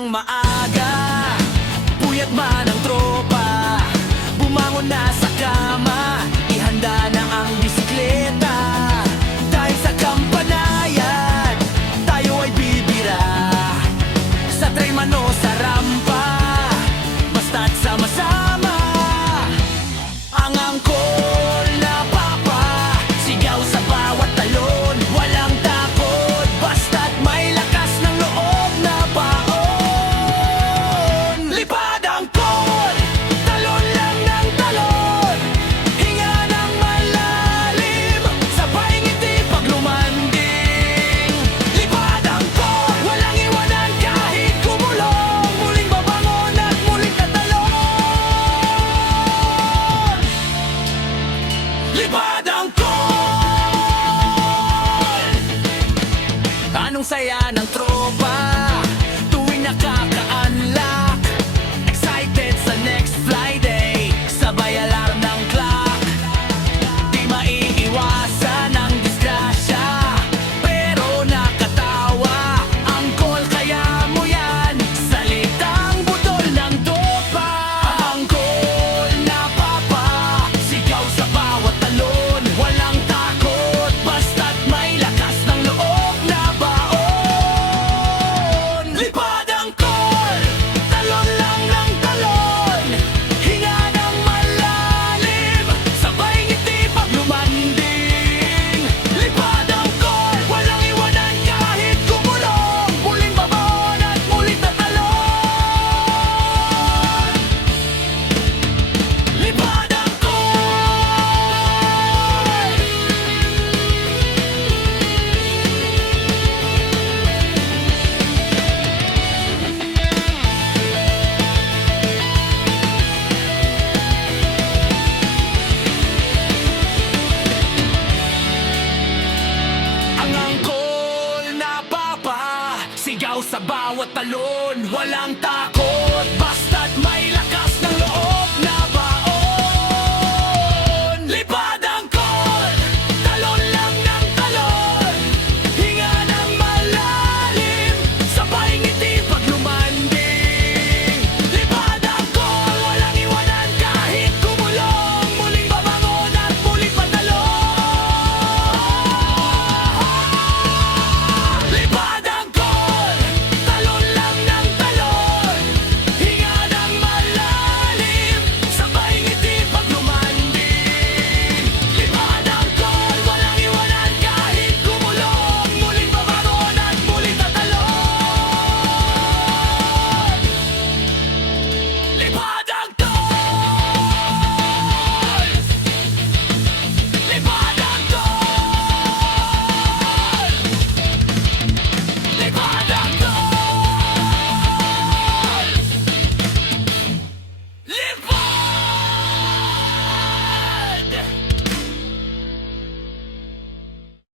ng maaga, puyat man ang tropa, bumangon na sa kama, ihanda na ang bisikleta. Dahil sa kampanayan, tayo ay bibira, sa Triman o sa rampa, basta't sama-sama. Ang angkol na papa, sigaw sa bawat talon, walang takot, basta't may lakas ng loob na baon. Lipad angkol, talon lang ng talon, hinga ng malalim, sabay ngiti pag lumanding. Lipad angkol, walang iwanan kahit kumulong, muling babangon at muling tatalon. Lipad angkol! Anong saya ng tropa tuwing nakaka-unlock, excited sa next Friday, sabay alarm ng clock. Di maiiwasan ang disgrasya, pero nakatawa. Angkol, kaya mo yan, salitang budol ng dopa. Angkol na papa, sigaw sa bawat talon, walang takot, basta't may lakas ng loob na baon. Lipad angkol, talon lang ng talon, hinga ng malalim, sabay ngiti pag lumanding. Lipad angkol, walang iwanan kahit kumulong, muling babaon at muling tatalon. Lipad angkol! Ang angkol na papa, sigaw sa bawat talon, walang takot,